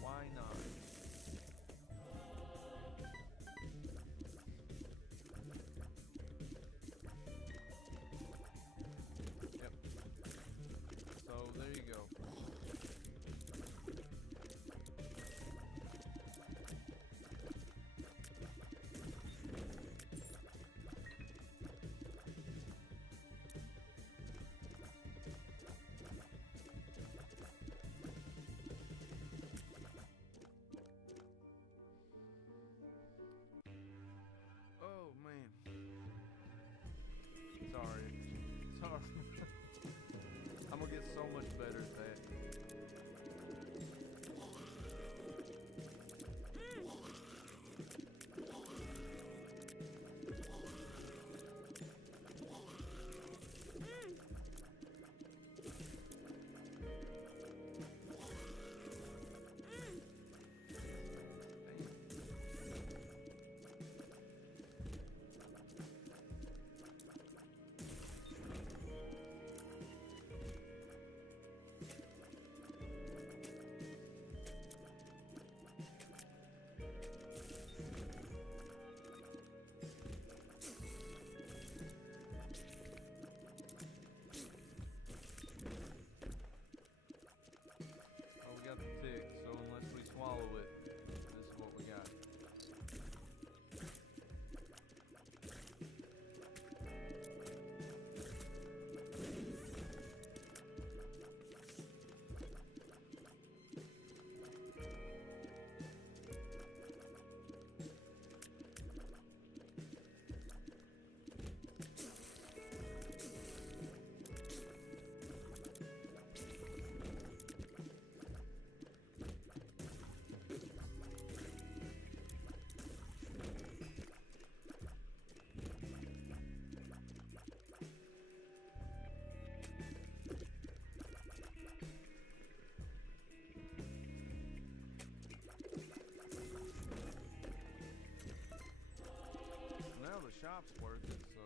why not? Why not? Yep. So there you go. Oh man. Sorry. Sorry. I'm gonna get so much better at that. Oh, we got the tick, so unless we swallow it, this is what we got. Now the shop's working, so.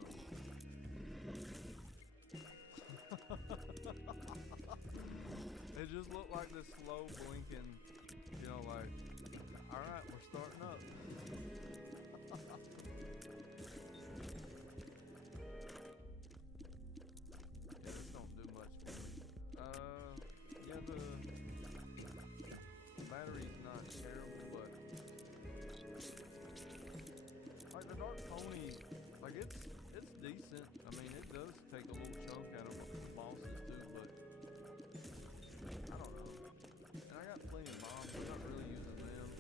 It just looked like this slow blinking, you know, like, alright, we're starting up. Yeah, this don't do much for me. Yeah, the battery's not terrible, but like the Dark Pony, like it's decent. I mean, it does take a little chunk out of the bosses too, but I don't know. And I got plenty of bombs. I'm not really using them.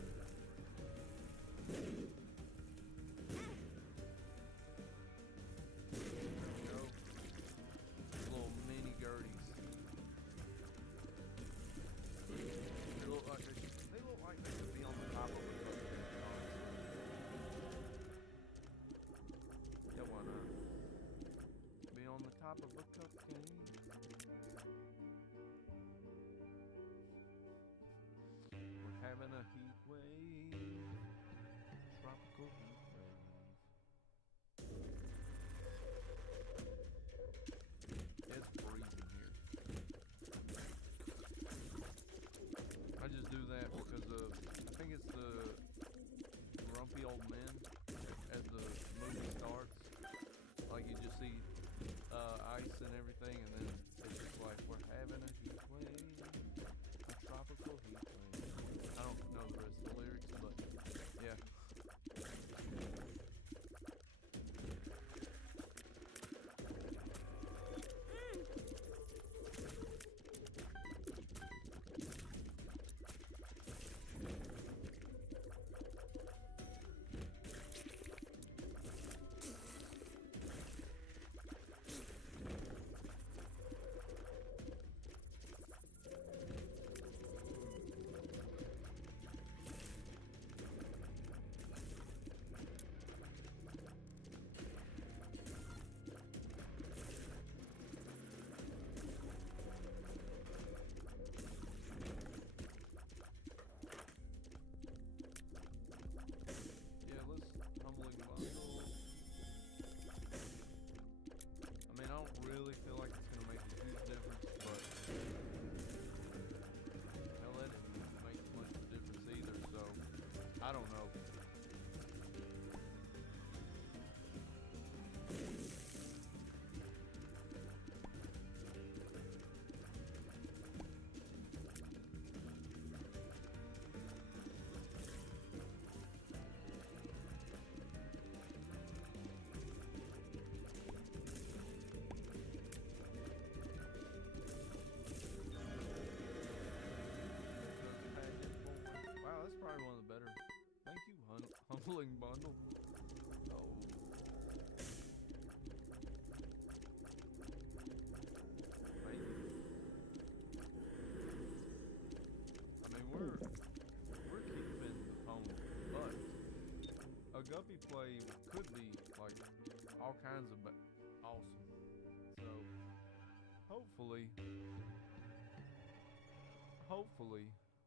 bundle. Oh. Maybe. I mean, we're keeping the phone, but a guppy play could be like all kinds of awesome. So hopefully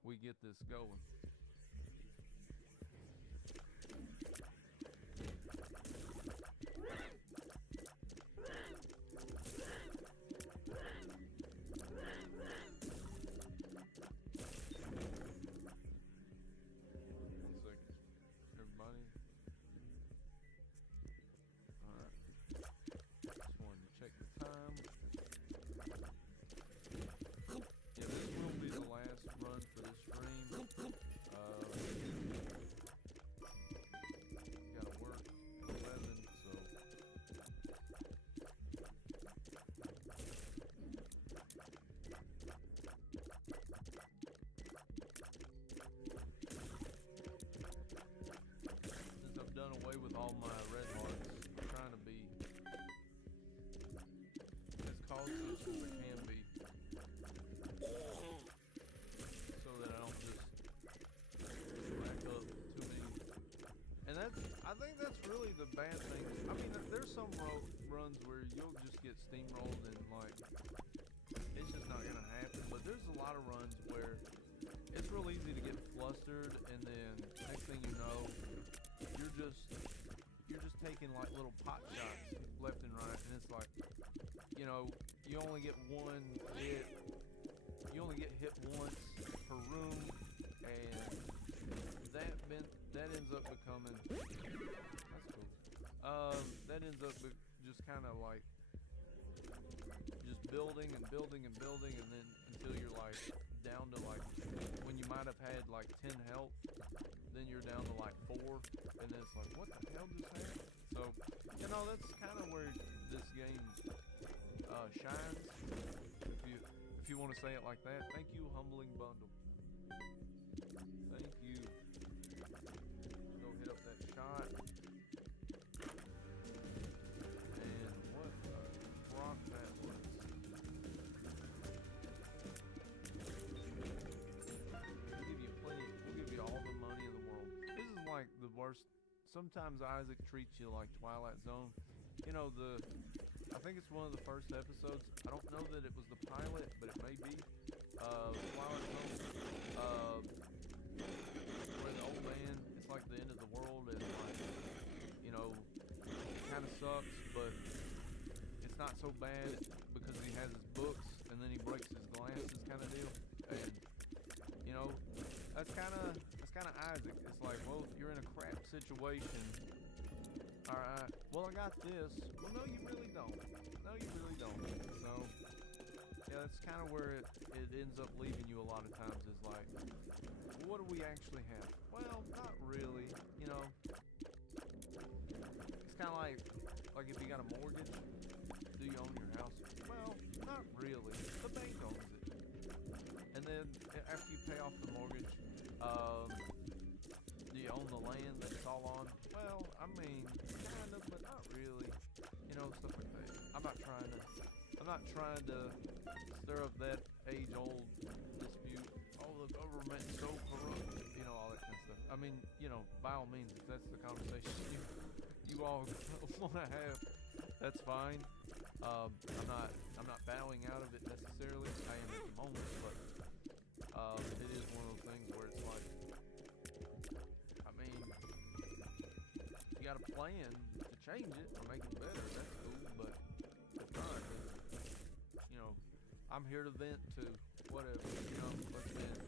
we get this going. All my red hearts, I'm trying to be as cautious as I can be, so that I don't just rack up too many. And I think that's really the bad thing. I mean, there's some runs where you'll just get steamrolled and like it's just not gonna happen. But there's a lot of runs where it's real easy to get flustered, and then next thing you know, you're just taking like little pot shots left and right, and it's like, you know, you only get one hit, you only get hit once per room, and that ends up becoming, that's cool, that ends up just kind of like just building and building and building, and then until you're like down to like, when you might have had like 10 health, then you're down to like 4, and then it's like, what the hell just happened? So, you know, that's kind of where this game shines, if you want to say it like that. Thank you, Humbling Bundle. Thank you. Go hit up that shot. And what the rock that was. We'll give you all the money in the world. This is like the worst. Sometimes Isaac treats you like Twilight Zone. You know, I think it's one of the first episodes. I don't know that it was the pilot, but it may be. Twilight Zone. Where the old man, it's like the end of the world, and like, you know, it kind of sucks, but it's not so bad because he has his books, and then he breaks his glasses kind of deal. And, you know, that's kind of Isaac. It's like, well, if you're in a crap situation, alright, well, I got this. Well, no, you really don't. No, you really don't. So, yeah, that's kind of where it ends up leaving you a lot of times, is like, well, what do we actually have? Well, not really, you know. It's kind of like if you got a mortgage, do you own your house? Well, not really. The bank owns it. And then after you pay off the mortgage, do you own the land that it's all on? Well, I mean, kind of, but not really. You know, stuff like that. I'm not trying to stir up that age-old dispute. Oh, the government's so corrupt. You know, all that kind of stuff. I mean, you know, by all means, if that's the conversation you all want to have, that's fine. I'm not bowing out of it necessarily. I am at the moment, but it is one of those things where it's like, I mean, you got a plan to change it or make it better. That's cool, but if not, then, you know, I'm here to vent too. Whatever, you know, let's vent.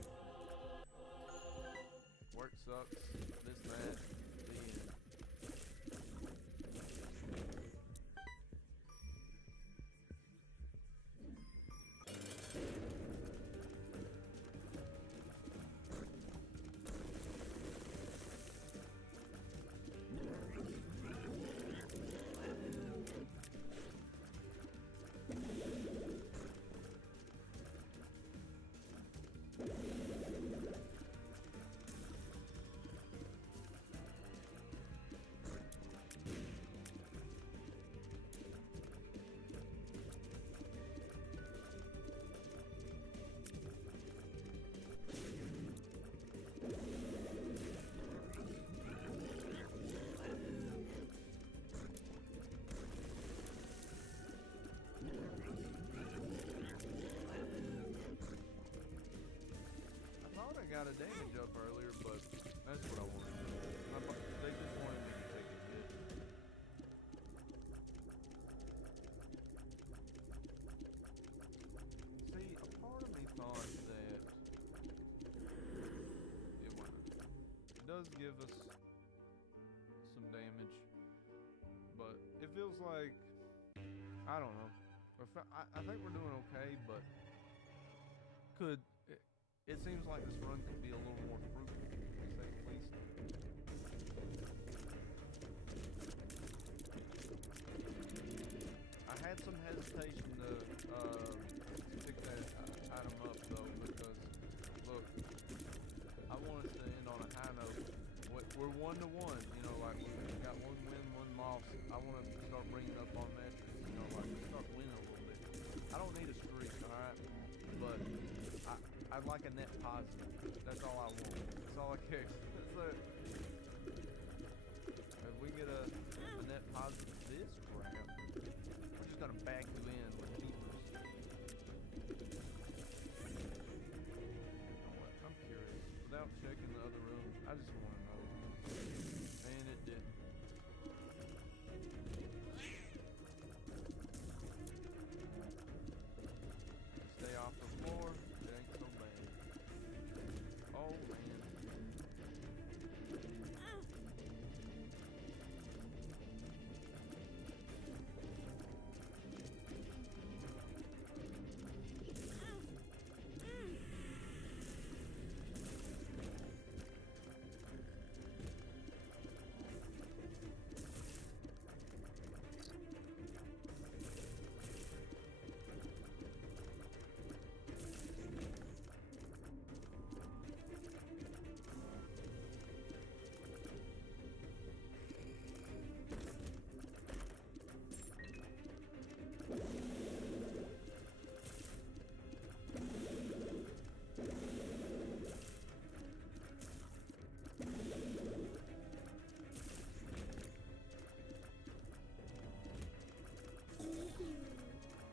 Work sucks. This, that, the end. give us some damage, but it feels like, I don't know. I think we're doing okay, but it seems like this run could be a little more fruitful, to say the least. I had some hesitation to pick that item up though, because look, I want us to end on a high note. We're 1-1, you know, like we've got 1 win, 1 loss. I want to start bringing up our metrics, you know, like start winning a little bit. I don't need a streak, all right, but I'd like a net positive. That's all I want. That's all I care. That's it. If we get a net positive, this crap, we're just gonna back you in with cheapers. I'm curious. Without checking the other rooms, I just want to know. And it didn't. Stay off the floor. It ain't so bad. Oh man.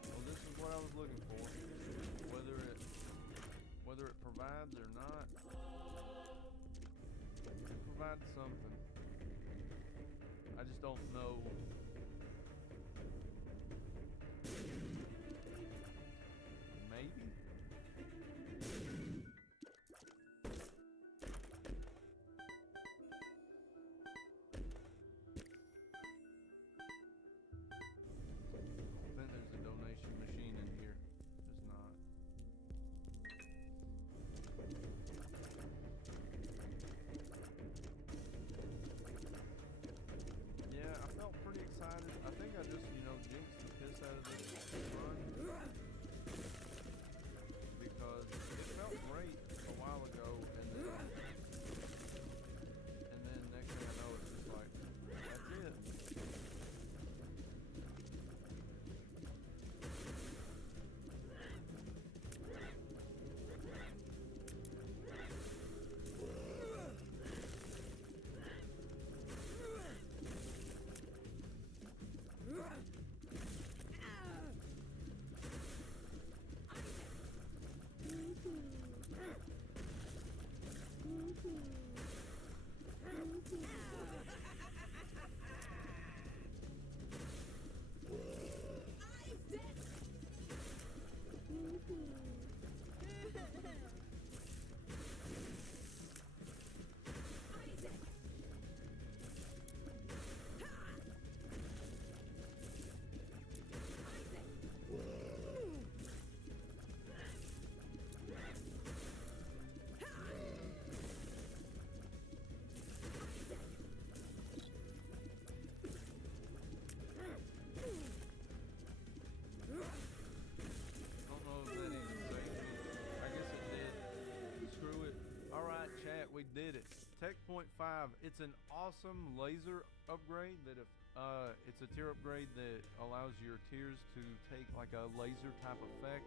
Well, this is what I was looking for. Whether it provides or not, it provides something. I just don't know. Maybe? I think there's a donation machine in here. There's not. Yeah, I felt pretty excited. I think I just, you know, jinxed the piss out of this run. Because it felt great a while ago, and then next thing I know, it's just like, that's it. Don't know if that even saved me. I guess it did. Screw it. Alright, chat, we did it. Tech Point 5. It's an awesome laser upgrade that if it's a tier upgrade that allows your tiers to take like a laser type effect.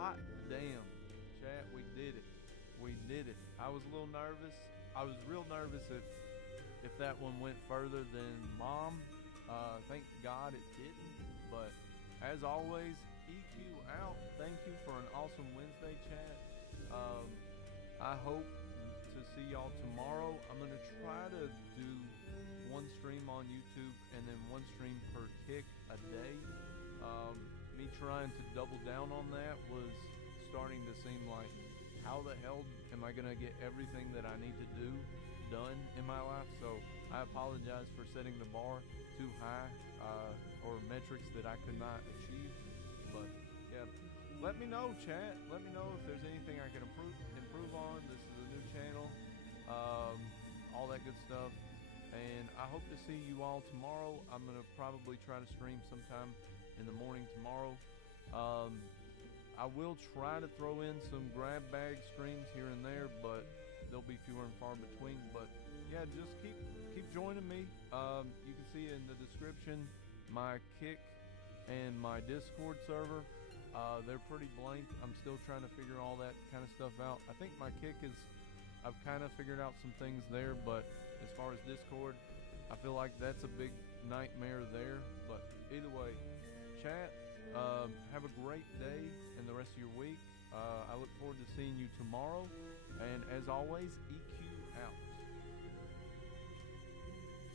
Hot damn. Chat, we did it. We did it. I was a little nervous. I was real nervous if that one went further than Mom. Thank God it didn't. But as always, EQ out. Thank you for an awesome Wednesday, chat. I hope to see y'all tomorrow. I'm gonna try to do one stream on YouTube and then one stream per kick a day. Me trying to double down on that was starting to seem like, how the hell am I gonna get everything that I need to do done in my life. So I apologize for setting the bar too high, or metrics that I could not achieve. But yeah, let me know, chat. Let me know if there's anything I can improve on. This is a new channel, all that good stuff. And I hope to see you all tomorrow. I'm gonna probably try to stream sometime in the morning tomorrow. I will try to throw in some grab bag streams here and there, but they'll be fewer and far between. But yeah, just keep joining me. You can see in the description my Kick and my Discord server. They're pretty blank. I'm still trying to figure all that kind of stuff out. I think my Kick is, I've kind of figured out some things there, but as far as Discord, I feel like that's a big nightmare there. But either way, chat, have a great day and the rest of your week. I look forward to seeing you tomorrow. And as always, EQ out.